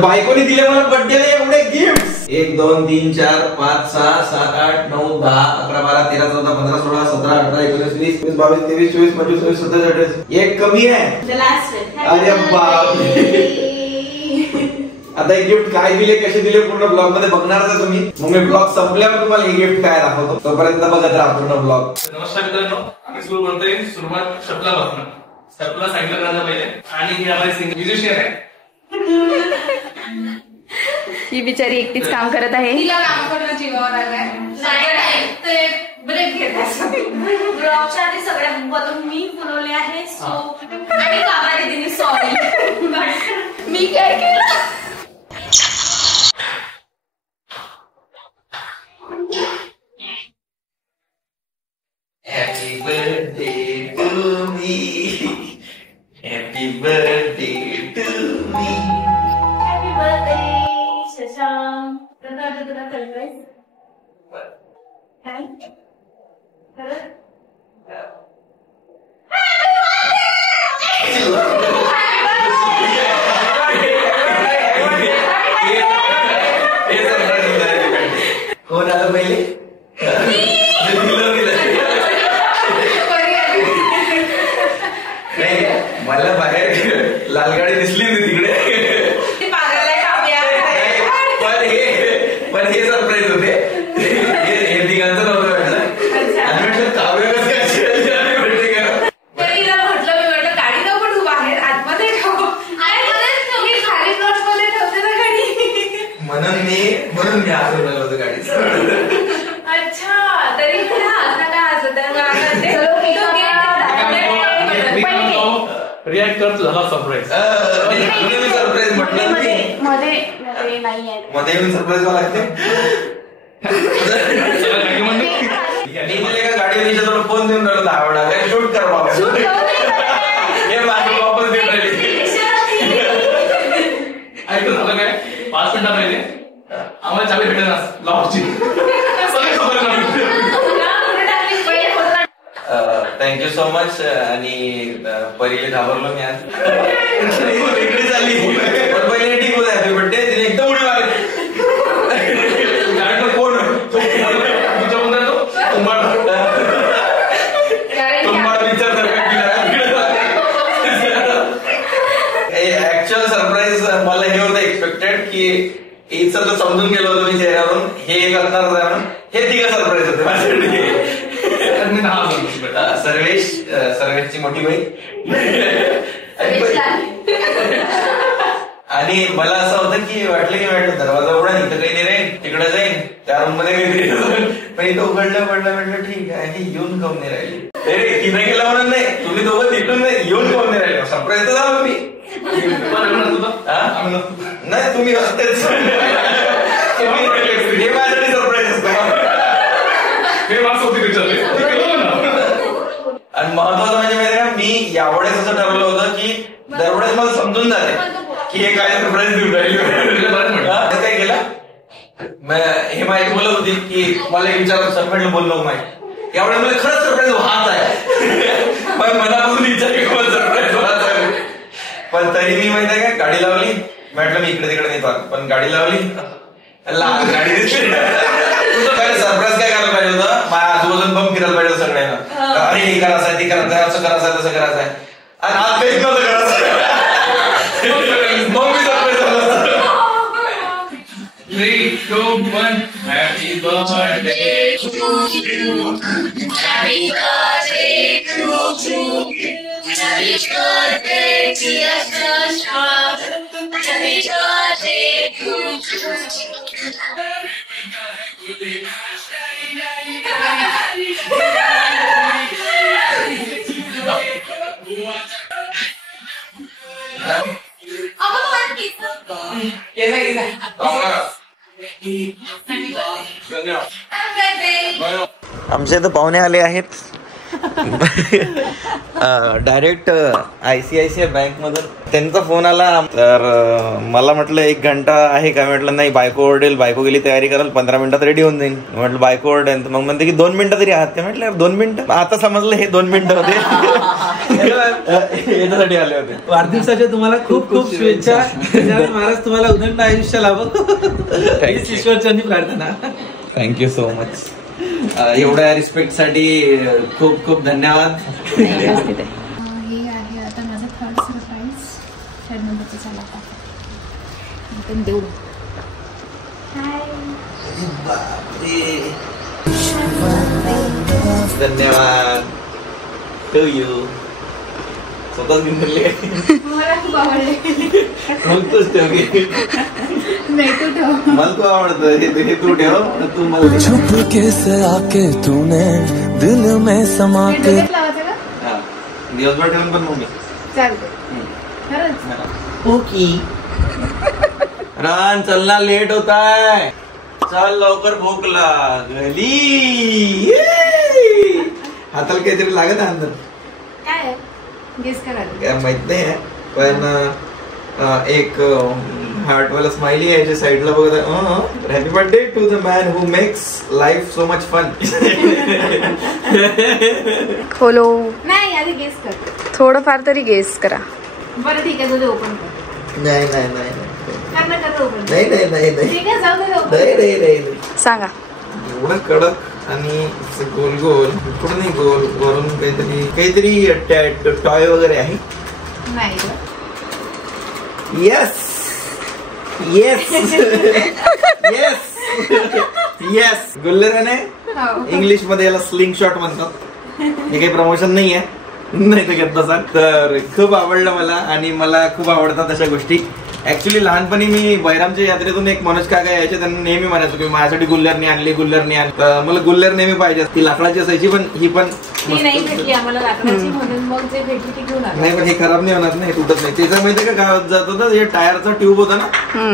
बायकोने दिले मला बर्थडेला एवढे गिफ्ट 1 2 3 4 5 6 7 8 9 10 11 12 13 14 15 16 17 18 19 20 21 22 23 24 25 26 27 28 एक कमी आहे. अरे बापरे. आता हे गिफ्ट काय दिले कसे दिले पूर्ण ब्लॉग मध्ये बघणार का तुम्ही. मग मी ब्लॉग संपल्यावर तुम्हाला हे गिफ्ट काय दाखवतो. तोपर्यंत बघत राहा पूर्ण ब्लॉग. नमस्कार मित्रांनो, आम्ही सुरू करतोय सुरुवात शपलापासून. शपला सांगितलं करायला पाहिजे आणि हे आपले सिंगर म्युझिशियन आहे. ही बिचारी एकटीच काम करत आहे. तिला काम करणं जीवावर आलंय. ते ब्रेक घेत ब्लॉगच्या आधी सगळ्या बदलून मी बनवले आहे. आणि कामाने दिली सॉरी. मी काय केलं. Happy birthday to me. Happy birthday to me. Happy birthday Shashank. तुला सरप्राईज काय खरं. कोण आलं पहिले. मला बाहेर लाल गाडी दिसली होती तिकडे. पण हे सरप्राईज होते. हे तिघांचं नव्हतं वाटलं. आणि म्हटलं काव्य कसं काय भेटते का. तिला म्हटलं मी म्हटलं गाडी नको तू बाहेर आतमध्ये ठेव. तुम्ही खाली मध्ये ठेवते ना गाडी. म्हणून मी आज उडवलं होतं गाडी. अच्छा तरी रिॲक्ट करतो झाला सरप्राईज. सरप्राईज म्हटलं मध्ये येऊन सरप्राईज व्हावं लागते. गाडीवर फोन देऊन राहिलो आवडा काय शूट कर बाबा. हे माझं वापस देऊन राहिले. ऐकून झालं काय 5 मिनिटं पहिले आम्हाला चावी भेटेल ना लॉकची. Thank you so much. आणि पहिले घाबरलो मी आज. इकडे झाली पण पहिले ठीक होत आहे बड्डे तिने एकदम उडी मारली. कोण ऍक्च्युअल सरप्राईज मला हे होतं एक्सपेक्टेड की हिचं तर समजून गेलो होतो मी चेहऱ्यावरून हे करणार म्हणून. हे तिघं सरप्राईज होते माझ्यासाठी. सर्वेशची मोठी बहीण. आणि मला असं होतं की वाटलं दरवाजा उघडा इथं काही नाही राहील तिकडे जाईन त्या रूम मध्ये काहीतरी. पण इथं उघडलं म्हटलं ठीक आहे येऊन काऊन नाही राहिली. तिने गेला म्हणून नाही तुम्ही दोघं तिथून नाही येऊन काऊन नाही राहिले. सरप्राईज तर झालो मी. नाही तुम्ही असतेच. हे माझ्यासाठी सरप्राईज असतं. आणि महत्वाचं म्हणजे माहिती का मी यावेळेस असं ठरवलं होतं की दरवेळेस मला समजून जाते की हे काय सरप्राईज देऊन राहिले. काय केलं हे माहिती बोलत होती की मला एक विचार सरप्राईज बोललो माहिती यावेळेस मला खरंच सरप्राईज हाच आहे. पण मनापासून विचार की मला सरप्राईज हाच आहे. पण तरी मी माहिती आहे का गाडी लावली म्हटलं मी इकडे तिकडे नाही पण गाडी लावली गाडी दिसली. सरप्राईज काय करायला पाहिजे होतं माझ्या आजूबाजून बंब फिरायला पाहिजे सगळ्यांना. अरे हे करायचं आहे ते करायचं असं करायचं आहे तसं करायचं आहे. आणि आज काहीच नव्हतं करायचं. मग मी सरप्राईज झालं. 3 2 1 happy birthday to you. Happy birthday to you. Happy birthday dear Shashank. Happy birthday to you. आमच्या इथं पाहुणे आले आहेत. डायरेक्ट ICICI बँक मधून त्यांचा फोन आला. तर मला म्हटलं 1 घंटा आहे का. म्हटलं नाही बायको ओरडेल. बायको गेली तयारी कराल 15 मिनिटात रेडी होऊन जाईल. म्हटलं बायको ओरडेल. मग म्हणते की 2 मिनिटं तरी आहात. ते म्हटलं 2 मिनिटं आता समजलं हे 2 मिनिटं होते. याच्यासाठी आले होते. वाढदिवसाच्या तुम्हाला खूप खूप शुभेच्छा. महाराज तुम्हाला उदंड आयुष्य लाभो हीच ईश्वरचरणी प्रार्थना. Thank you so much. एवढ्या रिस्पेक्ट साठी खूप खूप धन्यवाद. हे आहे आता माझं थर्ड सरप्राईज. थर्ड नंबरचं चला आपण देऊ. धन्यवाद टू यू. स्वतःच घेऊन बोलले मला खूप आवडले. मग तूच ठेव की. नाही तू ठेव. मला तू आवडतं हे तू ठेव. तू मला छुपके से आके तूने दिल में समा के. लावायचं का? दिवसभर ठेवून पण मग मी चालतं खरंच. ओके. रान चलना लेट होताय. चल लवकर भूक लागली. हाताला काहीतरी लागत आहे अंदर. काय गेस करायला काय माहित नाही पण एक हार्टवाला स्माइली आहे जे साईडला बघत. Happy birthday to the man who makes life so much fun. खोलो. नाही आधी गेस कर. थोडंफार तरी गेस करा. बरं ठीक आहे तुझे ओपन कर. नाही नाही नाही कर ना कर ओपन. नाही नाही नाही नाही ठीक आहे जाऊ दे ओपन. नाही नाही नाही. सांगा. एवढं कडक आणि गोल गोल इकडून नाही गोल वरून काहीतरी टॉय वगैरे आहे. नाही येस येस येस येस. गुल्लराने इंग्लिश मध्ये याला स्लिंग शॉट म्हणतात. हे काही प्रमोशन नाही आहे. नाही तर घेत नसाल तर खूप आवडलं मला आणि मला खूप आवडतात अशा गोष्टी. ऍक्च्युली लहानपणी मी बैरामच्या यात्रेतून एक मनोज काका यायचे त्यांना नेहमी म्हणायचो की माझ्यासाठी गुल्लरनी आणली गुल्लरनी आणली. मला गुल्लर नेहमी पाहिजे. ती लाकडाची असायची पण ही पण नाही भेटली आम्हाला लाकडाची म्हणून मग जे भेटली ती घेऊन आलो. नाही पण हे खराब नाही होणार नाही तुटत नाही. त्याचं माहितीये का गावात जात होतं जे टायरचा ट्यूब होता ना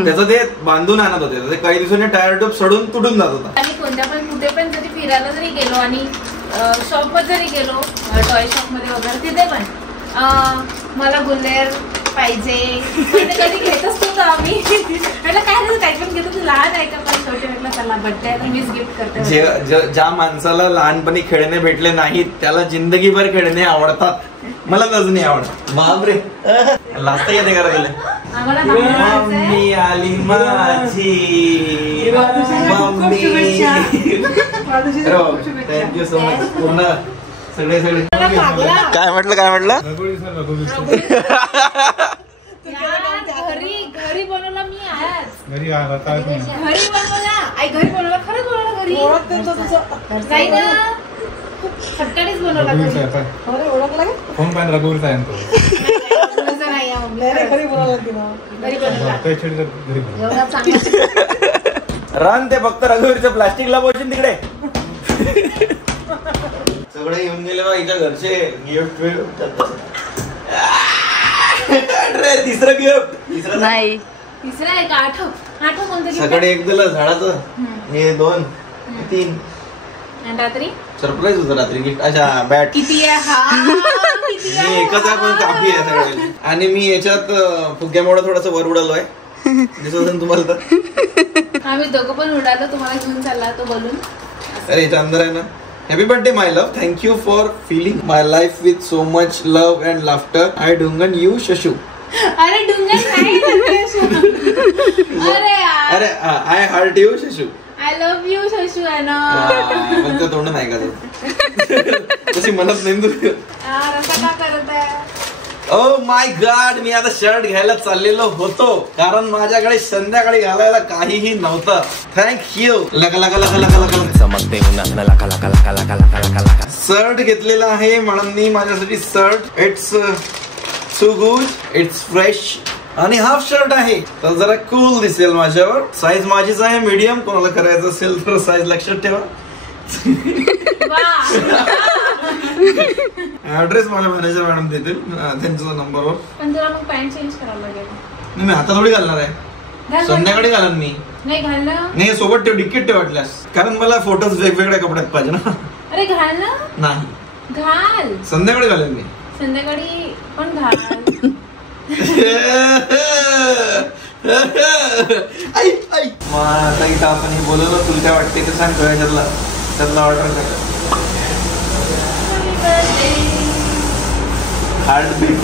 त्याचं ते बांधून आणत होते. ते काही दिवसांनी टायर ट्यूब सडून तुटून जात होता. आणि कोणत्या पण कुठे पण जरी फिरायला जरी गेलो आणि शॉप मध्ये जरी गेलो टॉय शॉप मध्ये वगैरे तिथे पण मला गुल्लेर पाहिजे कधी घेत असतो का आम्ही. म्हटलं काय काही पण घेतो तू लहान आहे का पण छोटे म्हटलं चला बर्थडे मीच गिफ्ट करते. ज्या माणसाला लहानपणी खेळणे भेटले नाहीत त्याला जिंदगीभर खेळणे आवडतात. मला तसं नाही आवडत. बापरे लास्ट येते करा गेले. आम्हाला मम्मी आली माझी मम्मी. Thank you so much. पूर्ण सगळे काय म्हटलं घरी बनवला मी आज. घरी बनवला आई घरी बनवला खरंच बनवला घरी. नाही ना सकाळीच बनवला घरी. फोन पाहिजे रघुवीर साहेब रन ते फक्त रघुवीरचं प्लास्टिकला बोलशील तिकडे. सगळे येऊन गेले बा हिच्या घरचे गिफ्ट. तिसरं गिफ्ट नाही. तिसरा आहे का? आठव कोणतं गिफ्ट? सकाळी एक दिलं झाडाचं. हे 2 3 आणि रात्री सरप्राईज होतं. रात्री गिफ्ट. अच्छा बॅट किती आहे हा? मी एकच आहे पण काफी आहे सगळे. आणि मी याच्यात फुग्यामुळे थोडस वर उडालोय दिसत असेल तुम्हाला तर. आम्ही दोघं पण उडालो. तुम्हाला घेऊन चालला तो बलून. अरे याच्या अंदर आहे ना. Happy birthday my love. Thank you for filling my life with so much love and laughter. I डुंगन यू शशू. अरे डुंगन नाही. अरे I heart you Shashu. I love you Shashu आहे ना. पण ते तोंड नाही का तशी म्हणत नाही तू. असं का करत आहे? ओ माय गॉड. मी आता शर्ट घ्यायला चाललेलो होतो कारण माझ्याकडे संध्याकाळी घालायला काहीही नव्हतं. थँक्यू. लका लका लका लका लका शर्ट घेतलेला आहे म्हणून माझ्यासाठी shirt. It's so good. It's fresh आणि हाफ शर्ट आहे तर जरा कूल दिसेल माझ्यावर. साईज माझीच आहे मीडियम. कोणाला करायचं असेल तर साईज लक्षात ठेवा. ऍड्रेस मला मॅनेजर मॅडम देतील त्यांच्या नंबरवर. पण जरा मग पॅन्ट चेंज करावं लागेल. नाही मी आता थोडी घालणार आहे. संध्याकाळी घालन मी. नाही घालणं. नाही सोबत ठेव डिकेट ठेव वाटल्यास कारण मला फोटोज वेगवेगळ्या कपड्यात पाहिजे ना. अरे घाल ना. नाही घाल. संध्याकाळी घालेन मी. संध्याकाळी पण घाल. आता इथं आपण हे बोलवलं तुला काय वाटते ते सांग. त्यातला ऑर्डर कर. Heartbeat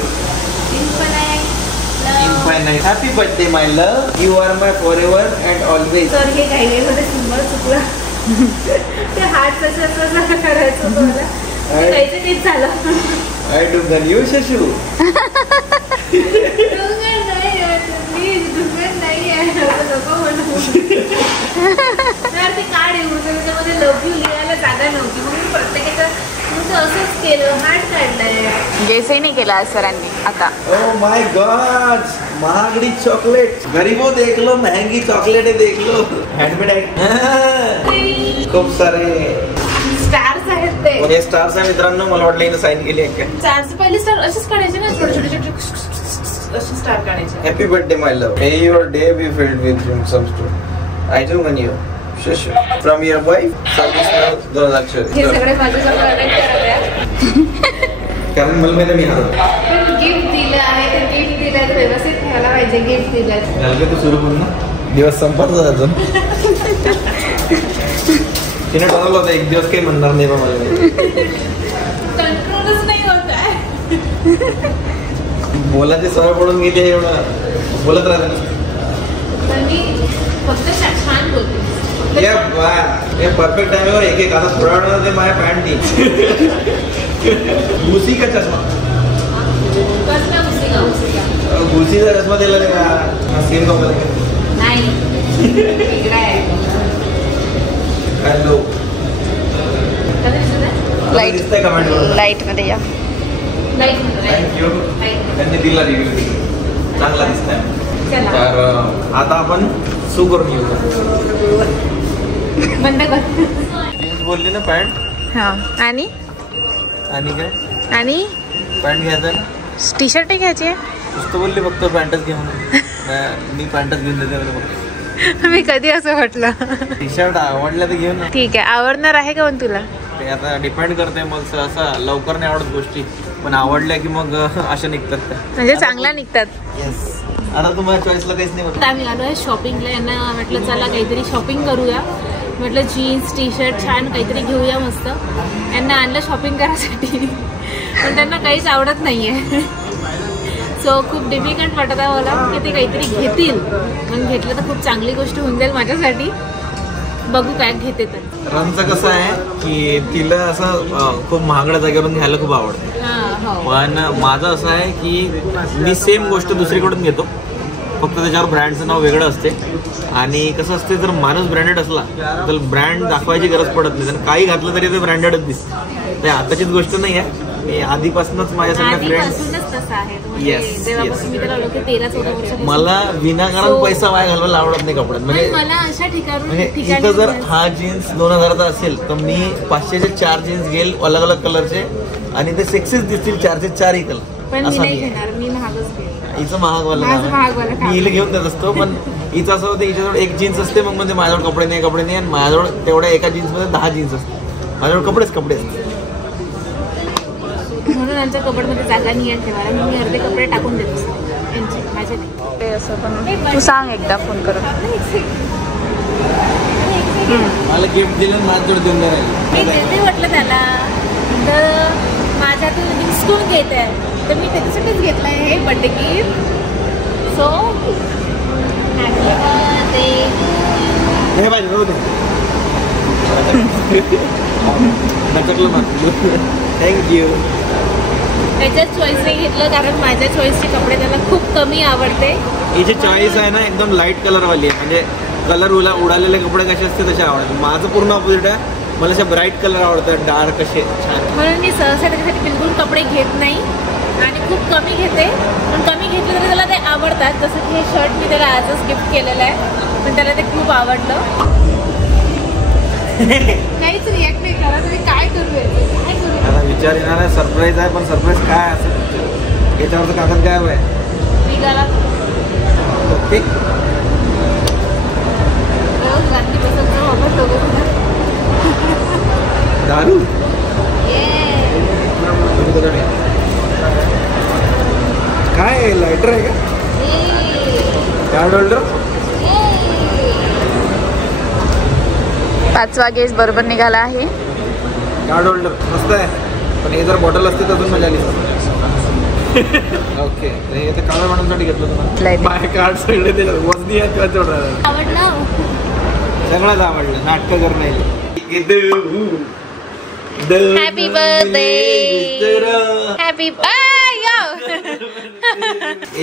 infinite. Happy birthday my love. You are my forever and always. तर हे काही मध्ये सिंबल चुकला. ते हार्ट कसं करायचं होतं मला. काहीच तेच झालं. आय डू गन यू शशू. ते कार्ड एवढं त्याच्यामध्ये लव यू लिहायला जागा नव्हती म्हणून प्रत्येकाचं असंच केलं. हार्ट काढलाय. गेसही नाही केला सरांनी आता. ओ माय गॉड. महागडी चॉकलेट. गरीबो देख लो, महंगी चॉकलेट देख लो. हँडमेड आहे. खूप सारे स्टार्स आहेत ते. हे स्टार्स आहे मित्रांनो. मला वाटलं हिनं साईन केली आहे काय. स्टार्स पहिले स्टार असेच काढायचे ना, छोटे छोटे छोटे असे स्टार काढायचे. Happy birthday my love. May your day be filled with dreams come true. I डू गन you Shashu from your wife. 2024. हे सगळे माझ्यासोबत कनेक्ट करत. कारण मला माहिती मी गिफ्ट दिलं आहे तर गिफ्ट दिलं व्यवस्थित ठेवायला पाहिजे. गिफ्ट दिलं झालं तू सुरू करून ना. दिवस संपत अजून. तिने ठरवलं होतं एक दिवस काही म्हणणार नाही बा मला. कंट्रोलच नाही होत आहे. बोलायची सवय पडून गेली. एवढं बोलत राहते. तर मी फक्त छान बोलते. परफेक्ट टाइम एक एक आता थोड्या वेळा ते माझ्या पॅन्ट नी घुसी का चष्मा. कसला उशिका घुसीचा चष्मा दिला का स्किन कॉम्प्लेक्स नाही. इकडे आहे. हॅलो. लाईट दिसतंय कमेंट करून. लाईट मध्ये या. थँक्यू. त्यांनी दिला रिव्ह्यू. चांगला दिसतंय. तर आता आपण सू करून येऊ. बंद कर. जीन्स बोलली ना पॅन्ट. हा आणि काय आणि पॅन्ट घ्यायचं ना. टी शर्ट घ्यायची आहे. नुसतं बोलली फक्त पॅन्टच घे म्हणून. मी पॅन्टच घेऊन देते फक्त. मी कधी असं म्हटलं. टी शर्ट आवडलं तर घेऊन ना. ठीक आहे. आवडणार आहे का पण तुला. ते आता डिपेंड करते. मग असं लवकर नाही आवडत गोष्टी, पण आवडल्या की मग अशा निघतात त्या. म्हणजे चांगला निघतात. येस. आता तुम्हाला चॉईसला काहीच नाही होत. आम्ही आलो आहे शॉपिंगला. यांना म्हटलं चला काहीतरी शॉपिंग करूया. म्हटलं जीन्स टी शर्ट छान काहीतरी घेऊया मस्त. यांना आणलं शॉपिंग करायसाठी पण त्यांना काहीच आवडत नाही आहे. सो खूप डिफिकल्ट वाटत आहे मला की ते काहीतरी घेतील. मग घेतलं तर खूप चांगली गोष्ट होऊन जाईल माझ्यासाठी. बघू काय घेते तर. रनचं कसं आहे की तिला असं खूप महागड्या जागेवरून घ्यायला खूप आवडतं. पण माझं असं आहे की मी सेम गोष्ट दुसरीकडून घेतो, फक्त त्याच्यावर ब्रँडचं नाव वेगळं असते. आणि कसं असते, जर माणूस ब्रँडेड असला तर ब्रँड दाखवायची गरज पडत नाही. आणि काही घातलं तरी ते ब्रँडेडच दिसतं. ते आताचीच गोष्ट नाही आहे. मी आधीपासूनच माझ्या सगळ्या फ्रेंड्स. मला विनाकारण पैसा वाया घालवायला आवडत नाही कपड्यात. म्हणजे इथं जर हा जीन्स 2000चा असेल तर मी 500चे 4 जीन्स घेईल अलग अलग कलरचे, आणि ते सेक्सीच दिसतील 4चे 4 कलर. असं हिचं महागवाला मी हिला घेऊन देत असतो. पण हिचं असं होतं, हिच्याजवळ एक जीन्स असते, मग म्हणजे माझ्याजवळ कपडे नाही. आणि माझ्याजवळ तेवढ्या एका जीन्समध्ये 10 जीन्स असते. माझ्याजवळ कपडे असते. म्हणून आमच्या कपडमध्ये जागा नाही आहे ठेवायला. मी अर्धे कपडे टाकून देतो यांचे, माझे नाही. असं पण तू सांग एकदा फोन करून. मला गिफ्ट दिलं, माझ्याजवळ देऊन द्यायला मी देते म्हटलं त्याला. तर माझ्यातून हिसकून घेत आहे तर मी त्याच्यासाठीच घेतलं आहे हे birthday gift. So happy birthday. Thank you. त्याच्याच चॉईसने घेतलं कारण माझ्या चॉईसचे कपडे त्याला खूप कमी आवडते. हिची चॉईस आहे ना एकदम लाईट कलरवाली आहे. म्हणजे कलर उडालेले कपडे कसे असते तसे आवडतात. माझं पूर्ण ऑपोजिट आहे. मला असे ब्राईट कलर आवडतात, डार्क असे छान. म्हणून मी सहसा त्याच्यासाठी बिलकुल कपडे घेत नाही आणि खूप कमी घेते. पण कमी घेतले तरी त्याला ते आवडतात. जसं की हे शर्ट मी त्याला आजच गिफ्ट केलेलं आहे, पण त्याला ते खूप आवडलं. काहीच रिॲक्ट नाही करा. तुम्ही काय करू आता विचार येणार आहे. सरप्राईज आहे, पण सरप्राईज काय असं याच्यावरचं कागद काय आहे निघाला ओके. दारू काय लायटर आहे का? Card holder. 5वा गेस बरोबर निघाला आहे. कार्ड होल्डर मस्त आहे, पण हे जर बॉटल असते तर अजून मजा आली. ओके हे तर काळा मॅडमसाठी घेतलं तुम्हाला बाय कार्ड सगळे ते वजनी आहेत किंवा तेवढं सगळंच आवडलं. नाटक करणे हॅपी बर्थडे हॅपी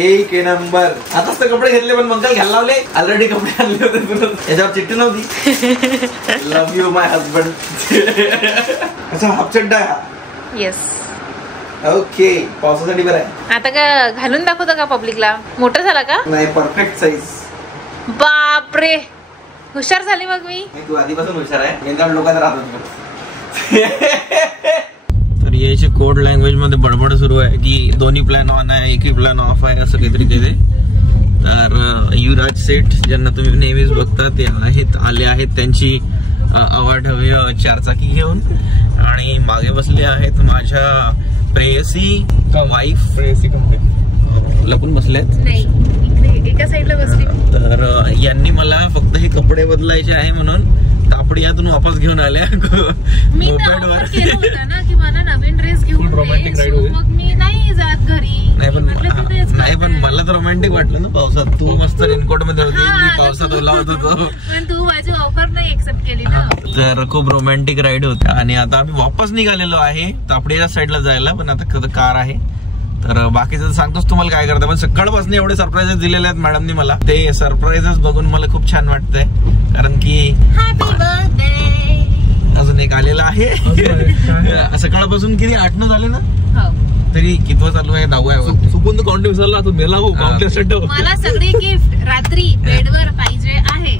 एक नंबर. आताच तर कपडे घेतले पण मंगल घ्यायला लावले. ऑलरेडी कपडे आणले होते तुला याच्यावर चिठ्ठी नव्हती. Love you my husband. अच्छा हाफ चड्डा आहे. येस ओके पावसासाठी बरं आहे. आता का घालून दाखवतो का पब्लिकला? मोठा झाला का? नाही परफेक्ट साईज. बापरे हुशार झाली मग मी. तू आधीपासून हुशार आहे. यंदा लोकांना राहत. तर याची कोड लँग्वेज मध्ये बडबड सुरू आहे की दोन्ही प्लॅन ऑन आहे एकही प्लॅन ऑफ आहे असं काहीतरी केले. तर युवराज सेठ ज्यांना तुम्ही नेहमीच बघता ते आले आहेत त्यांची अवाढव्य चारचाकी घेऊन आणि मागे बसले आहेत माझ्या प्रेयसी वाईफ. प्रेयसी लपून बसल्यात एका साईडला बसली. तर यांनी मला फक्त हे कपडे बदलायचे आहे म्हणून तापडी यातून वापस घेऊन आल्या. मी ना की मला नवीन ड्रेस घेऊन मग मी नाही जात घरी. नाही पण मला तर रोमॅन्टिक वाटलं ना पावसात. तू मस्त रेनकोट मध्ये होती मी पावसात ओला होत होतो पण तू माझी ऑफर नाही एक्सेप्ट केली ना. तर खूप रोमॅन्टिक राईड होती आणि आता आम्ही वापस निघालेलो आहे तापडीच्या साईडला जायला. पण आता कार आहे तर बाकीचं सांगतोच तुम्हाला काय करतं. पण सकाळपासून एवढे सरप्राईजेस दिलेले आहेत मॅडमनी मला. ते सरप्राईजेस बघून मला खूप छान वाटतंय कारण की अजून एक आलेला आहे. सकाळपासून किती 8-9 झाले ना तरी कितवं चालू आहे 10वा आहे. सुकुंद काउंट विसरला तू मेला हो. मला सगळी गिफ्ट रात्री बेडवर पाहिजे आहे.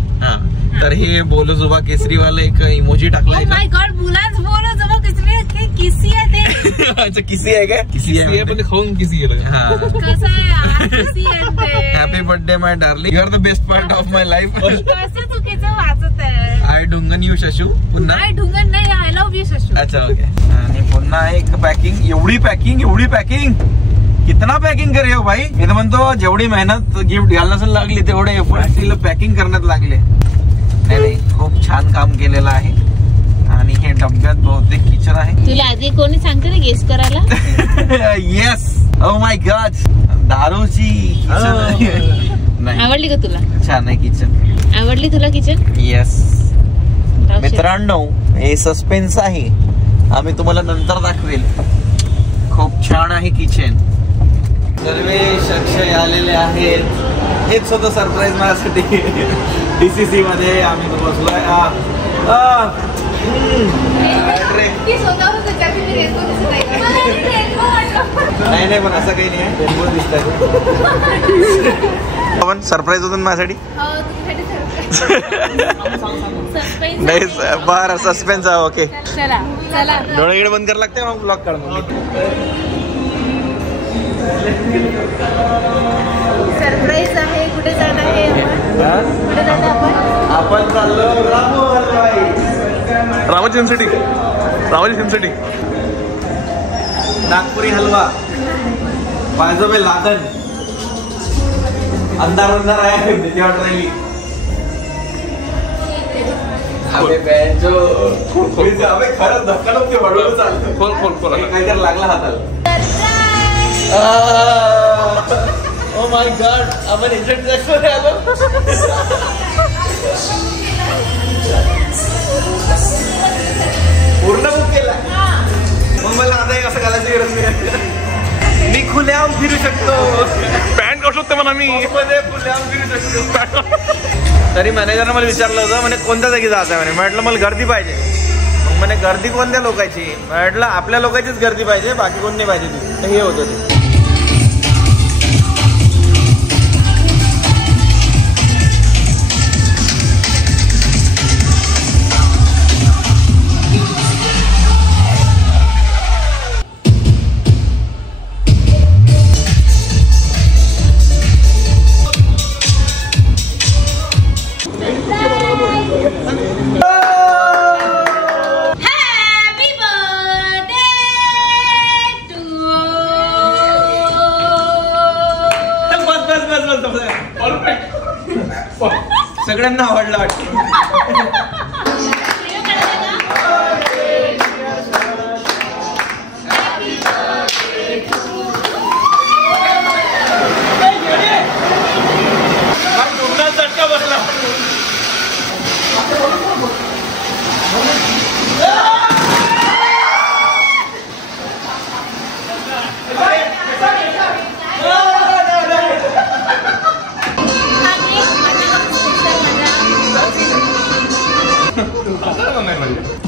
तर हे बोलो जुबा केसरीवाला एक इमोजी टाकलाय. माय गॉड बोलो जुबा केसरी किसी आहे ते. अच्छा किसी आहे काय? किसी आहे पण खाऊन किसी गेलं. कसं आहे किसी आहे ते. Happy birthday my darling. You are the best part of my life. कसं चुकीचं वाचत आहे. आय ढुंगन यू शशू. पुन्हा आय ढुंगन नाही आय लव्ह यू शशू. अच्छा ओके. आणि पुन्हा एक पॅकिंग. एवढी पॅकिंग कितना पॅकिंग करे हो भाई. मी तर म्हणतो जेवढी मेहनत गिफ्ट घ्यायला नसेल लागली तेवढे एफर्ट तिला पॅकिंग करण्यात लागले. नाही खूप छान काम केलेलं आहे. आणि हे डब्यात बहुतेक किचन आहे. तुला आधी कोणी सांगते ना गेस करायला. येस ओ माय गॉड दारूची नाही. आवडली का तुला? छान आहे किचन. आवडली तुला किचन? येस. मित्रांनो हे सस्पेन्स आहे आम्ही तुम्हाला नंतर दाखवेल. खूप छान आहे किचन. सर्व शख्स आलेले आहेत. हेच होतं सरप्राईज माझ्यासाठी. DCC मध्ये आम्ही तो बसलोय. नाही पण असं काही नाही आहे. रेनबो दिसतंय. पण सरप्राईज होतं माझ्यासाठी. नाही बरं सस्पेन्स आहे. ओके डोळे गिडे बंद करायला लागते मग ब्लॉक काढ. सरप्राईज आहे. कुठे जात आहे आपण चाललो रामाची सिटी नागपुरी हलवा पायजोबे लादन. अंधार आहे भीती वाट राहिली. खरंच धक्का नव्हते बडवलं चालतं. काहीतरी लागला हाताला. ओ माय गॉड आपण इंटरनेशनल आलो. पूर्ण बुक केला. मग मला आता असं घालायची गरज नाही. मी खुल्यावर फिरू शकतो. पॅन्ट काढू शकतो म्हणा मी खुल्यावर फिरू शकतो. तरी मॅनेजरने मला विचारलं होतं म्हणे कोणत्या जागी जायचं आहे म्हणे. म्हटलं मला गर्दी पाहिजे. मग म्हणे गर्दी कोणत्या लोकांची. म्हटलं आपल्या लोकांचीच गर्दी पाहिजे बाकी कोण नाही पाहिजे. तर हे होतं ते. सगळ्यांना आवडलं वाटतं.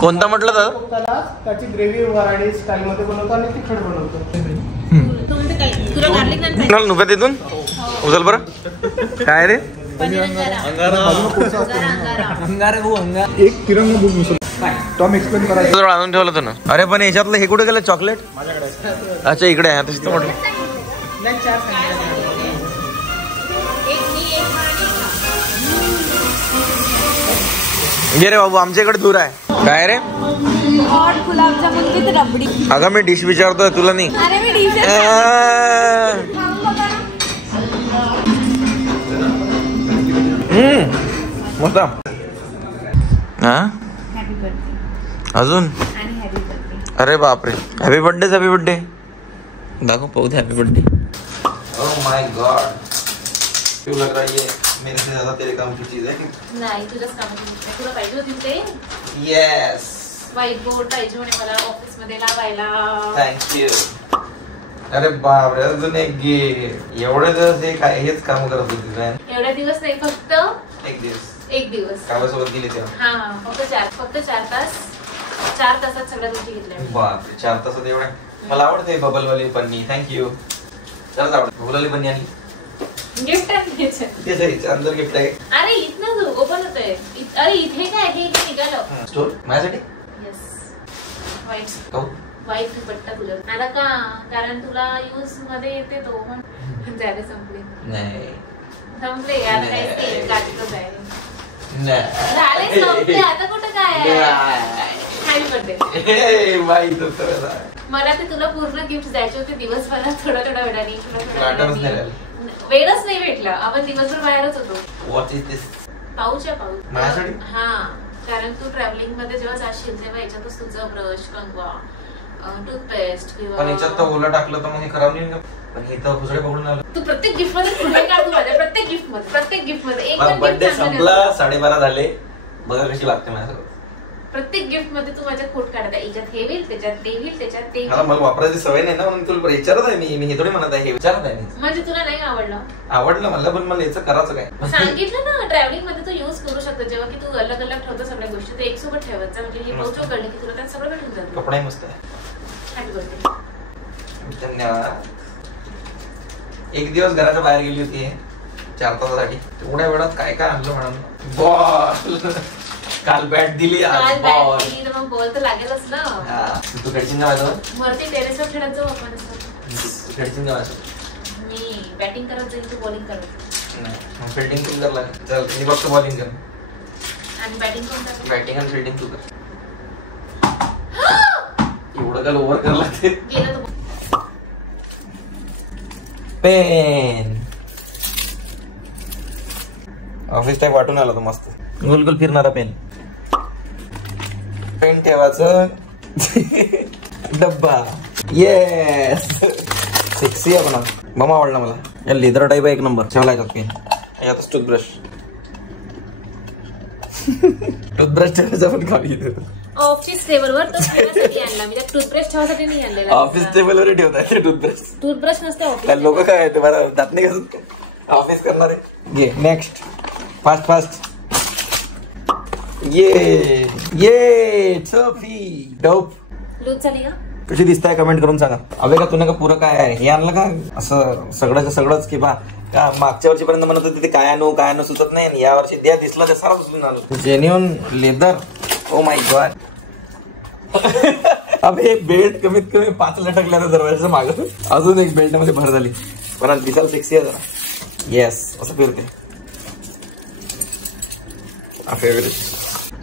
कोणता म्हटलं तर कोफ्ताला त्याची ग्रेव्ही वराडी स्टाईल मध्ये बनवतो आणि तिखट बनवतो. तुला गार्लिक नान नुका तिथून उचल बरं. काय रे एक तिरंगा बुक मिसळ टॉम एक्सप्लेन करायचं आणून ठेवलं होतं ना. अरे पण याच्यातलं हे कुठे गेलं चॉकलेट? अच्छा इकडे आहे. तसं म्हटलं ये रे बाबू आमच्या इकडे दूर आहे. काय रे हॉट गुलाबजामुन विथ रबडी. अगं मी डिश विचारतोय तुला नाही. अरे मी डिश मस्त. हा अजून अरे बापरे. हॅपी बर्थडे हॅपी बर्थडे दाखव पाहू दे. Happy birthday. Oh my god क्यों लग रहा है ये मेरे से ज्यादा तेरे काम की चीज है? नाही तुझंच काम तुला पाहिजे होती ते. येस व्हाईट बोर्ड पाहिजे म्हणे मला ऑफिस मध्ये लावायला. थँक्यू. अरे बापरे अजून एक एवढे दिवस हे काय हेच काम करत होती काय? एवढे दिवस नाही फक्त एक दिवस कामासोबत गेली तेव्हा. हा फक्त 4 तास. 4 तासात सगळ्या गोष्टी घेतल्या. बापरे 4 तासात एवढ्या. मला आवडते बबलवाली पन्नी. थँक्यू. खरंच आवडते बबलवाली पन्नी. आणि गिफ्ट आहे अंदर गिफ्ट आहे. अरे इथनं ओपन होतंय. अरे इथे काय हे निघालं स्टोर माझ्यासाठी. येस व्हाईट दुपट्टा तुला आता का कारण तुला यूज मध्ये येते तो झाले संपले यार. काही गाठतच आहे. झाले संपले आता कुठं काय. Happy birthday. मला ते तुला पूर्ण गिफ्ट द्यायचे होते दिवसभरात. थोड्या वेळाने वेळच नाही भेटला. आपण दिवसभर बाहेरच होतो. What is this? पाऊच आहे पाऊच. माझ्यासाठी? हा कारण तू ट्रॅव्हलिंग मध्ये जेव्हा जाशील तेव्हा याच्यातच तुझं ब्रश कंगवा टूथपेस्ट किंवा पण याच्यात तर ओला टाकलं तर मग हे खराब नाही. पण हे तर खुसडे पकडून आलं. तू प्रत्येक गिफ्ट मध्ये पुढे काढ. माझ्या प्रत्येक गिफ्ट मध्ये एक बर्थडे संपला 12:30 झाले. बघा कशी लागते माझ्यासोबत. प्रत्येक गिफ्ट मध्ये तू माझ्या खोट काढत आहे. याच्यात हे होईल त्याच्यात ते होईल त्याच्यात ते मला वापरायची सवय नाही ना म्हणून तुला विचारत आहे. मी हे थोडी म्हणत आहे. हे विचारत आहे मी. म्हणजे तुला नाही आवडलं मला पण मला याचं करायचं काय. सांगितलं ना ट्रॅव्हलिंग मध्ये तू युज करू शकतो. जेव्हा की तू अलग अलग ठेवतो सगळ्या गोष्टी ते एक सोबत ठेवायचं. म्हणजे हे पोचो कळलं की तुला त्यात सगळं भेटून जातं. कपडाही मस्त आहे. Happy birthday. धन्यवाद. एक दिवस घराच्या बाहेर गेली होती 4 तासासाठी. तेवढ्या वेळात काय काय आणलं म्हणून बॉल. काल बॅट दिली आज बॉल. मग बॉल तर लागेलच ना. तू खेळशील ना माझ्यावर? वरती टेरेसवर खेळत जाऊ आपण. खेळशील ना माझ्यावर? मी बॅटिंग करत जाईल तू बॉलिंग करत. नाही फिल्डिंग तू करला. चल मी फक्त बॉलिंग कर आणि बॅटिंग कोण करत? बॅटिंग आणि फिल्डिंग तू कर. एवढं काल ओव्हर कर लागते. गेलं तू. पेन ऑफिस टाईप वाटून आला तो मस्त गोल गोल फिरणारा पेन. पेन ठेवायचं डब्बा. येस सेक्सी आहे पण ममा आवडला मला. या लेदर टाईप आहे एक नंबर. ठेवला याच्यात पेन. यातच टूथब्रश. टूथब्रश ठेवायचा पण खाली येतो. ऑफिस टेबलवर तो ठेवायसाठी आणला मी. टूथब्रश ठेवायसाठी नाही आणलेला. ऑफिस टेबलवर ठेवतात टूथब्रश. टूथब्रश नसते ऑफिस. लोक काय ते मला दात नाही घासत ऑफिस करणारे. घे नेक्स्ट. फास्ट ये टॉफी डोप. लूज झाली का? कशी दिसताय कमेंट करून सांगा. अबे का तुला का पुरं काय आहे हे आणलं का असं सगळंच की बा का मागच्या वर्षीपर्यंत म्हणत होते ते काय आणू सुचत नाही. आणि या वर्षी द्या दिसला ते सारा उचलून आणलं. Genuine leather. O my God. अबे बेल्ट कमीत कमी 5 लटकल्या दरवाजाच्या मागं. अजून एक बेल्ट मध्ये भर झाली पण दिसायला सेक्सी आहे जरा. येस असं फिरते. फेवरेट.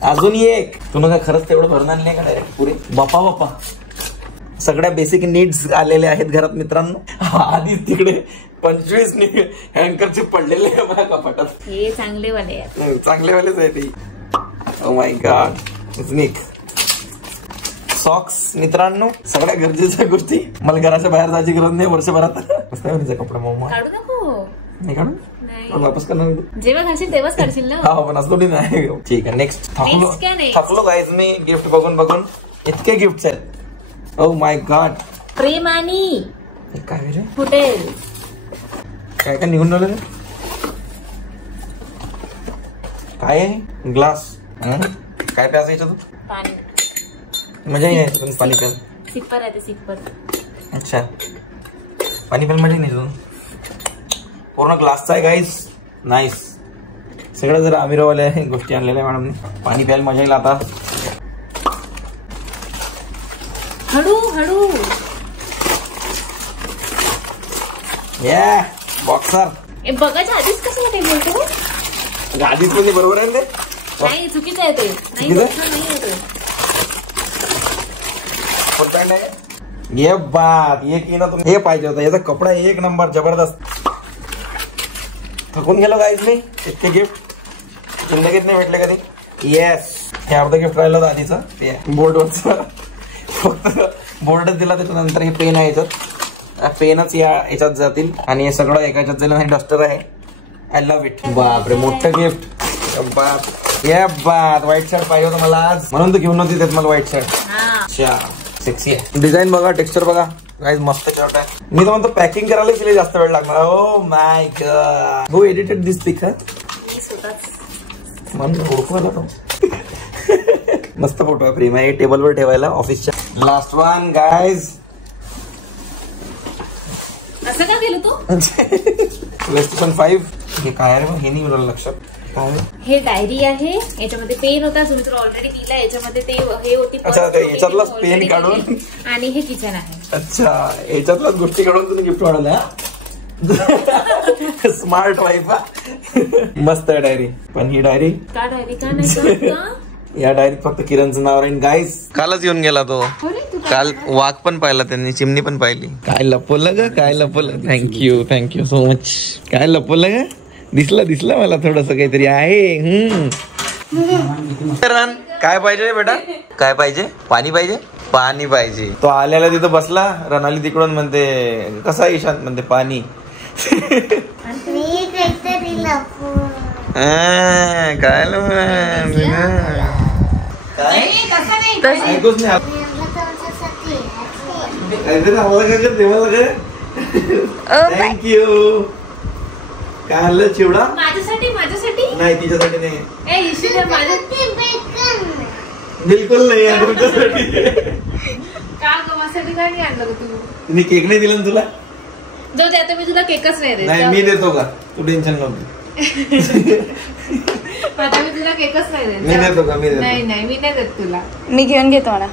अजून एक तुला काय खरंच तेवढं भरून आणले का डायरेक्ट पुरे? बापा सगळ्या बेसिक नीड्स आलेल्या आहेत घरात मित्रांनो. आधी तिकडे 25 हँकरचे पडलेले आहे माझ्या कपाटात. हे चांगलेवाले चांगलेवालेच आहे ते. ओ माय गॉड. स्निक सॉक्स मित्रांनो सगळ्या गरजेच्या गोष्टी. मला घराच्या बाहेर जायची गरज नाही वर्षभरात. कपडा मम्मा काढू नको. नाही काढून वापस करणार. जेव्हा घालशील तेव्हाच काढशील ना. हा पण असं नाही. ठीक आहे नेक्स्ट. थकलो गाईज मी गिफ्ट बघून इतके गिफ्ट आहेत. ओ माय गॉड. प्रेमानी काय रे फुटेल. काय निघून राहिलं काय आहे? ग्लास. काय प्यायचं याच्यात? मजा नाही आहे पाणी प्याल. सिप्पर आहे ते सिप्पर. अच्छा पाणी प्याल मजा नाही तुझं. पूर्ण ग्लासचा आहे गाईस. नाईस. सगळं जर आमिरवाल्या गोष्टी आणलेल्या आहे मॅडमने. पाणी प्यायला मजा येईल आता. हळू हळू. या बॉक्सर. बघायच्या आधीच कसं ते बोलतो. आधीच म्हणजे बरोबर आहे ते. नाही चुकीचं आहे ते. नाही आहे ते. ये बात ये की ना तुम्ही. हे पाहिजे होतं. याचा कपडा एक नंबर जबरदस्त. थकून गेलो गाईज मी. इतके गिफ्ट जिंदगीत नाही भेटले कधी. येस हे अर्ध गिफ्ट राहिलं होतं आधीचं ते बोर्डवरचं. फक्त बोर्डच दिला त्याच्यानंतर हे पेन आहे याच्यात. पेनच याच्यात जातील आणि हे सगळं एका याच्यात जाईल. आणि डस्टर आहे. I love it. बापरे मोठं गिफ्ट. बाप ये बात. व्हाईट शर्ट पाहिजे होतं मला आज म्हणून तर घेऊन नव्हती त्यात मला व्हाईट शर्ट. अच्छा सेक्सी आहे. डिझाईन बघा टेक्स्चर बघा गाईज मस्त शर्ट आहे. मी तर म्हणतो पॅकिंग करायला जास्त वेळ लागणार. Oh my god. Who edited this pic. म्हणून ओळखू आला तो. मस्त फोटो आहे. प्रेम आहे टेबलवर ठेवायला ऑफिसच्या. Last one guys. असं का केलं तू. PlayStation 5. हे काय आहे हे नाही मला लक्षात. हे डायरी आहे. याच्यामध्ये पेन होता. तुम्ही तर ऑलरेडी दिला. याच्यामध्ये ते हे होती. अच्छा याच्यातलाच पेन काढून. आणि हे किचन आहे. अच्छा याच्यातलाच गोष्टी काढून तुम्ही गिफ्ट वाढवल्या. Smart wife. मस्त आहे डायरी. पण ही डायरी का डायरी का नाही. या डायरीत फक्त किरणचं नाव राहील गाईज. कालच येऊन गेला तो. काल वाघ पण पाहिला त्यांनी. चिमणी पण पाहिली. काय लपवलं ग काय लपवलं. Thank you so much. काय लपवलं ग. दिसला मला थोडस काहीतरी आहे. काय पाहिजे बेटा. काय पाहिजे. पाणी पाहिजे. पाणी पाहिजे. तो आल्याला तिथं बसला. रनाली तिकडून म्हणते कसा ईशांत म्हणते पाणी. काय ऐकूच नाही. थँक्यू. काय आणलं चिवडा. माझ्यासाठी नाही तिच्यासाठी नाही. बिलकुल नाही आहे तुमच्यासाठी. का गमासाठी काय नाही आणलं तू. मी केक नाही दिला ना तुला. जाऊ दे आता मी तुला केकच नाही देत. नाही मी देतो का तू टेन्शन नको. आता मी तुला केकच नाही देत. मी देतो का. मी देतो. नाही मी नाही देत तुला. मी घेऊन घेतो मला.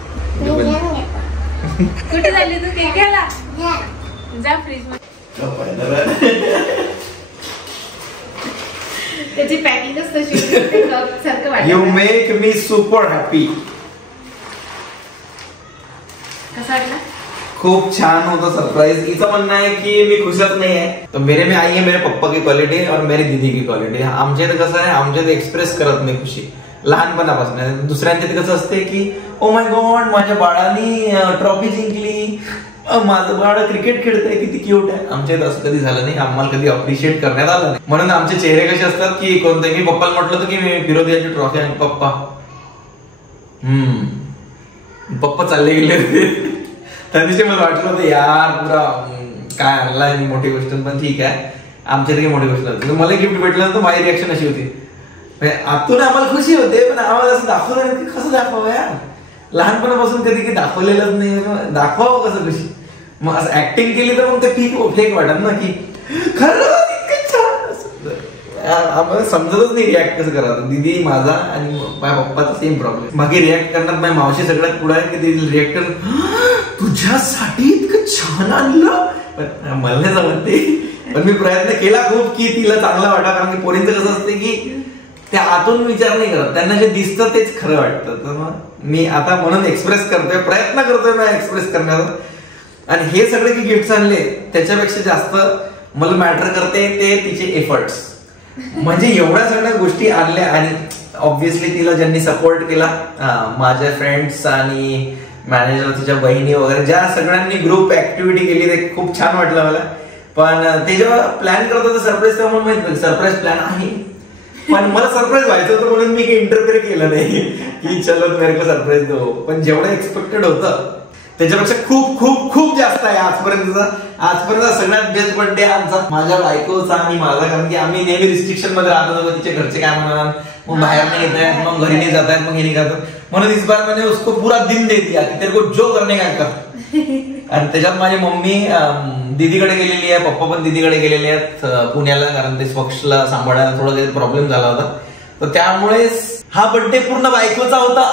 कुठे झाली तू केक घ्यायला. जा फ्रीज मध्ये. त्याची पॅकिंगच तशी सारखं वाटत. You make me super happy. कसं वाटलं. खूप छान होता सरप्राइज. हिचं म्हणणं आहे की मी खुशच नाही आहे. तो मेरे में आई है मेरे पप्पा की क्वालिटी और मेरी दीदी की क्वालिटी. आमच्या इथे कसं आहे आमच्या इथे एक्सप्रेस करत नाही खुशी लहानपणापासून. दुसऱ्यांच्या इथे कसं असते की ओ माय गॉड माझ्या बाळानी ट्रॉफी जिंकली. माझं बाळ क्रिकेट खेळतंय किती क्यूट आहे. आमच्या इथे असं कधी झालं नाही. आम्हाला कधी अप्रिशिएट करण्यात आलं नाही. म्हणून आमचे चेहरे कसे असतात की कोणते. मी पप्पाला म्हटलं होतं की मी फिरोदियाची ट्रॉफी आणि पप्पा चालले गेले. त्या दिवशी मला वाटलं होतं यार पुरा काय आणलाय मी मोठी गोष्ट. पण ठीक आहे आमच्या तरी मोठी गोष्ट नव्हती. मला गिफ्ट भेटलं तर माझी रिॲक्शन अशी होती. आतून आम्हाला खुशी होते पण आम्हाला असं दाखवलं कसं दाखवावं यार. लहानपणापासून कधी दाखवलेलंच नाही. दाखवावं कसं खुशी. मग असं ऍक्टिंग केली तर मग ते फेक वाटत ना की खरं आम्हाला समजतच नाही रिॲक्ट कसं करायचं. दीदी माझा आणि माझ्या पप्पाचा सेम प्रॉब्लेम. बाकी रिॲक्ट करणार माझी मावशी सगळ्यात पुढे आहे की ती रिॲक्ट कर तुझ्यासाठी इतकं छान आणलं. पण मला नाही जमत ते. पण मी प्रयत्न केला खूप की तिला चांगला वाटा. कारण की पोरींचं कसं असते की ते आतून विचार नाही करत. त्यांना जे दिसतं तेच खरं वाटतं. तर मग मी आता म्हणून एक्सप्रेस करतोय. प्रयत्न करतोय मी एक्सप्रेस करण्याचा. आणि हे सगळे जे गिफ्ट आणले त्याच्यापेक्षा जास्त मला मॅटर करते ते तिचे एफर्ट्स. म्हणजे एवढ्या सगळ्या गोष्टी आणल्या. आणि ऑब्व्हियसली तिला ज्यांनी सपोर्ट केला माझ्या फ्रेंड्स आणि मॅनेजर तिच्या बहिणी वगैरे ज्या सगळ्यांनी ग्रुप ऍक्टिव्हिटी केली ते खूप छान वाटलं मला. पण ते जेव्हा प्लॅन करत होतं सरप्राईज तेव्हा मला माहित सरप्राईज प्लॅन आहे. पण मला सरप्राईज व्हायचं होतं म्हणून मी काही इंटरफेअर केलं नाही की चलो मेरे को सरप्राईज दो. पण जेवढं एक्सपेक्टेड होतं त्याच्यापेक्षा खूप खूप खूप जास्त आहे आजपर्यंत सगळ्यात बेस्ट बर्थडे आमचा माझ्या बायकोचा आणि माझा. कारण की आम्ही नेहमी रिस्ट्रिक्शन मध्ये राहतो, तिचे घरचे काय म्हणणार, मग बाहेर नाही येत आहेत, मग घरी नाही जात आहेत, मग हे नाही करतात. म्हणून इस बार मैंने उसको पूरा दिन दे दिया की तेरे को जो करने का कर. आणि त्याच्यात माझी मम्मी दीदीकडे गेलेली आहे, पप्पा पण दीदीकडे गेलेले आहेत पुण्याला, कारण ते स्वक्षला सांभाळायला थोडा काही प्रॉब्लेम झाला होता. तर त्यामुळे हा बर्थडे पूर्ण बायकोचा होता.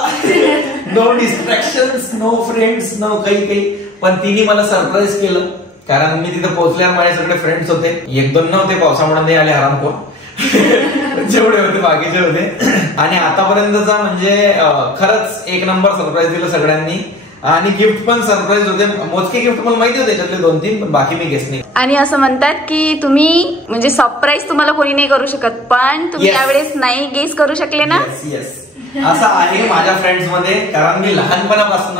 No distractions, no friends, no काही. पण तिने मला सरप्राईज केलं, कारण मी तिथे पोहोचल्यावर माझे सगळे फ्रेंड्स होते. 1-2 नव्हते, पावसामुळे नाही आले हरामखोर. जेवढे होते बाकीचे होते. आणि आतापर्यंतचा म्हणजे खरंच एक नंबर सरप्राईज दिलं सगळ्यांनी. आणि गिफ्ट पण सरप्राईज होते. मोजके गिफ्ट मला माहिती होते, त्याच्यातले 2-3, पण बाकी मी गेस नाही. आणि असं म्हणतात की तुम्ही म्हणजे सरप्राईज तुम्हाला कोणी नाही करू शकत, पण तुम्ही यावेळेस नाही गेस करू शकले ना. येस असं आहे माझ्या फ्रेंड्स मध्ये. कारण मी लहानपणापासून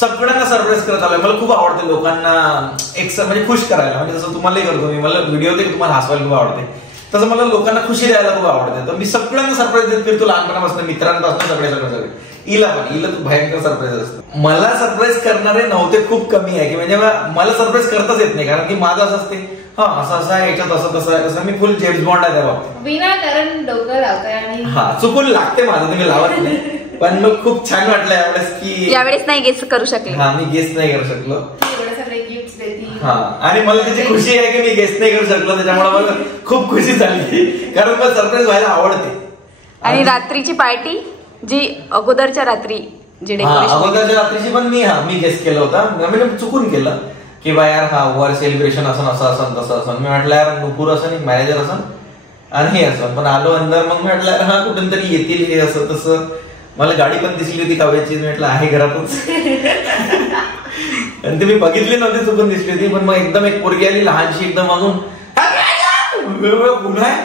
सगळ्यांना सरप्राईज करत आलोय. मला खूप आवडते लोकांना म्हणजे खुश करायला. म्हणजे जसं तुम्हालाही करतो मी, मला व्हिडिओ ते तुम्हाला हसवायला खूप आवडते, तसं मला लोकांना खुशी द्यायला खूप आवडते. तर मी सगळ्यांना सरप्राईज देत फिरतो लहानपणापासून, मित्रांपासून सगळे. हिला तू भयंकर सरप्राईज असतं. मला सरप्राईज करणारे नव्हते, खूप कमी आहे की म्हणजे मला सरप्राईज करताच येत नाही. कारण की माझं असं असते, असं आहे याच्यात, असं आहे तसं. मी फुल जेम्स बॉन्ड आहे त्या बाबतीत. विनाकारण डोकं लावताय आणि चुकून लागते माझं, तुम्ही लावत नाही. पण मग खूप छान वाटलं यावेळेस की यावेळेस नाही गेस करू शकले. मी गेस नाही करू शकलो. एवढे सगळे गिफ्ट देतील. आणि मला त्याची खुशी आहे की मी गेस नाही करू शकलो, त्याच्यामुळे मला खूप खुशी झाली. कारण मला सरप्राईज व्हायला आवडते. आणि रात्रीची पार्टी जी अगोदरच्या रात्री जे डेकोरेशन, अगोदरच्या रात्रीची पण मी गेस केलं होतं. मी चुकून केलं की बा यार वर सेलिब्रेशन असं तसं असं. मी म्हटलं यार नुपूर असं नाही, मॅनेजर असं आणि हे असं. पण आलो अंदर, मग मी म्हटलं यार कुठून तरी येतील हे असं तसं. मला गाडी पण दिसली होती काव्याची, म्हटलं आहे घरातच. आणि ते मी बघितली नव्हती, चुकून दिसली होती. पण मग एकदम एक पोरगी आली लहानशी, एकदम मागून पुन्हा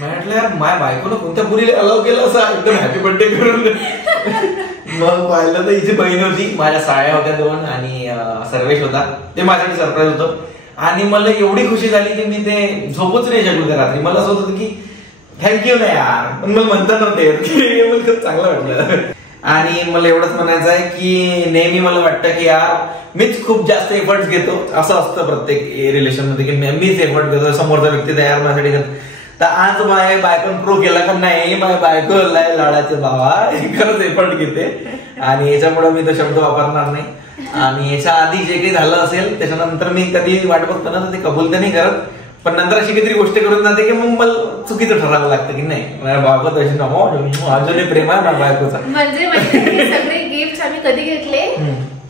म्हटलं यार माझ्या बायकोनं कोणत्या पुरीला अलाव केलं असं, एकदम हॅपी बर्थडे करून. मग पाहिलं तर हिची बहीण होती, माझ्या साड्या होत्या 2 आणि सर्वेश होता. ते माझ्यासाठी सरप्राईज होतं. आणि मला एवढी खुशी झाली की मी ते झोपूच नाही शकलो त्या रात्री. मला असं होतं की थँक्यू ना यार, पण मला म्हणता नव्हते. मला खूप चांगलं वाटलं. आणि मला एवढंच म्हणायचं आहे की नेहमी मला वाटतं की यार मीच खूप जास्त एफर्ट्स घेतो. असं असतं प्रत्येक रिलेशन मध्ये की मीच एफर्ट घेतो, समोरचा व्यक्ती तयार माझ्यासाठी करतो. तर आज माझ्या बायकोन प्रूव्ह केला का नाही, माझ्या बायको लाडाचे बाबा खरंच एफर्ट घेते. आणि याच्यामुळे मी तो शब्द वापरणार नाही. आणि याच्या आधी जे काही झालं असेल त्याच्यानंतर मी कधी वाट बघतो ना, तर ते कबूल तर नाही करत. पण नंतर अशी काहीतरी गोष्ट करून जाते की मग मला चुकीचं ठरावं लागतं की नाही माझ्या बायको तशी नको, अजूनही प्रेम आहे माझ्या बायकोचा. म्हणजे सगळे गिफ्ट आम्ही कधी घेतले,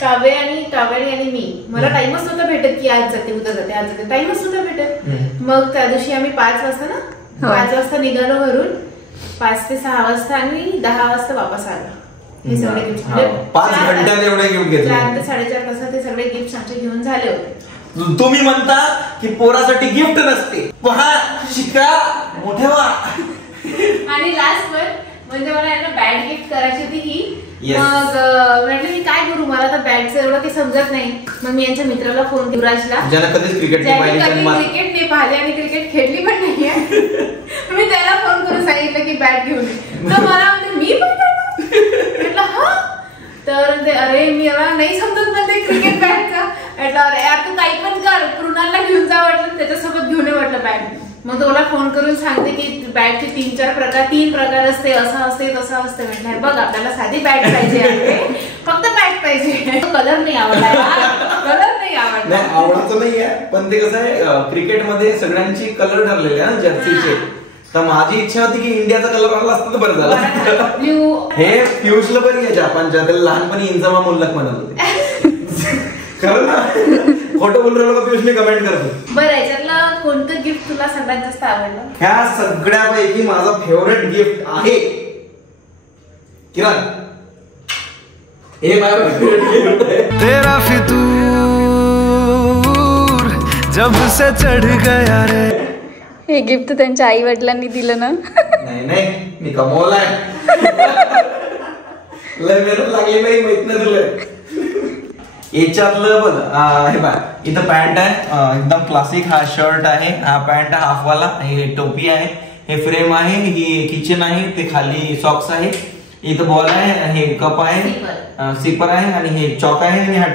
काव्याने आणि मी. मला टाइमच नव्हता भेटत की आज जाते उद्या जाते, आज जाते, टाइमच नव्हता भेटत. मग त्या दिवशी आम्ही 5 वाजता ना 5 वाजता निघालो घरून, 5 ते 6 वाजता आणि 10 वाजता वापस आलो. हे सगळे गिफ्ट 5 घंट्यात एवढे गिफ्ट घेतले. 4 ते 4:30 तासात ते सगळे गिफ्ट आमचे घेऊन झाले होते. तुम्ही म्हणता की पोरासाठी गिफ्ट नसते, पहा शिका मोठे व्हा. आणि लास्ट वर म्हणजे मला यांना बॅट गिफ्ट करायची होती ही. मग म्हटलं मी काय करू, मला तर बॅटचं एवढं काही समजत नाही. मग मी यांच्या मित्राला फोन युवराजला, ज्याला कधीच क्रिकेट नाही पाहिली आणि क्रिकेट खेळली पण नाहीये. मी त्याला फोन करून सांगितलं की बॅट घेऊन ये. तर मला म्हणते मी पण म्हटलं हा. तर ते अरे मी नाही समजत ना ते क्रिकेट बॅटचा. म्हटलं अरे यार तू काही पण कर, कृणालला घेऊन जा वाटलं, त्याच्यासोबत घेऊन ये म्हटलं बॅट. मग तुला फोन करून सांगते की बॅटचे 3 प्रकार असते, असं असते तसं असते. म्हटलं बघ आपल्याला साधी बॅट पाहिजे, फक्त बॅट पाहिजे. कलर नाही आवडला, कलर नाही आवडला. आवडायचं नाहीये, पण ते कसं आहे क्रिकेटमध्ये सगळ्यांची कलर ठरलेले आहे ना जर्सीचे. तर माझी इच्छा होती की इंडियाचा कलर आला असता तर बरं झालं. हे पियुषला पण घ्या जापानच्या, त्याला लहानपणी इंजमा मुल्लक म्हणत होते. खरं ना, खोटं बोल राहिलो का पियुषने कमेंट करतो. बरं याच्यातलं कोणतं गिफ्ट तुला सगळ्यात जास्त आवडलं? ह्या सगळ्यापैकी माझा फेवरेट गिफ्ट आहे किरण. हे माझं फेवरेट गिफ्ट आहे. तेरा फितूर जब से चढ़ गया रे. हे गिफ्ट त्यांच्या आई वडिलांनी दिलं ना. नाही मी कमवलाय. लय मेहनत लागली नाही, माहित नाही तुला. याच्यातलं बघ हे बघ, इथं पॅन्ट आहे एकदम क्लासिक. हा शर्ट आहे, हा पॅन्ट हाफवाला, हे टोपी आहे, हे फ्रेम आहे, ही किचन आहे, ते खाली सॉक्स आहे. इथं बॉल आहे, हे कप आहे, सिपर आहे आणि हे चॉक आहे आणि हा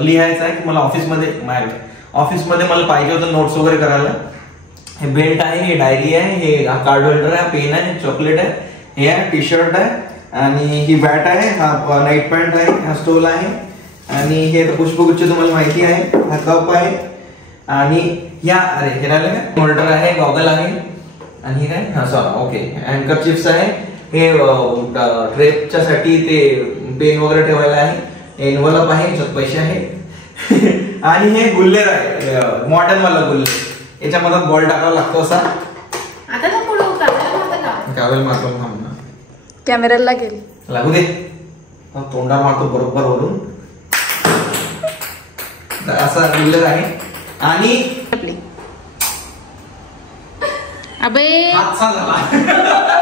लिहायचं आहे की मला ऑफिसमध्ये मला पाहिजे होतं नोट्स वगैरे करायला. हे बेल्ट आहे, हे डायरी आहे, हे कार्ड होल्डर आहे, पेन आहे, चॉकलेट आहे, हे आहे टी शर्ट आहे आणि ही बॅट आहे, हा नाईट पॅन्ट आहे, हा स्टोल आहे आणि हे पुष्पगुच्छ तुम्हाला माहिती आहे, हा कप आहे आणि या अरे हे राहिलं काय होल्डर आहे, गॉगल आहे आणि हे काय हा सॉरी ओके हँडकरचिप्स आहे, हे ट्रेपच्या साठी ते पेन वगैरे ठेवायला आहे, एनवलप आहे, याच्यात पैसे आहे आणि हे गुल्लेर आहे, मॉडर्न वाला गुल्लेर, याच्यामध्ये बॉल टाकावा लागतो असा. आता तर पुढे कावेल मारतो थांब ना, कॅमेऱ्याला लागेल, लागू दे, तोंडा मारतो बरोबर वरून असा गुल्लेर आहे आणि अबे हातचा झाला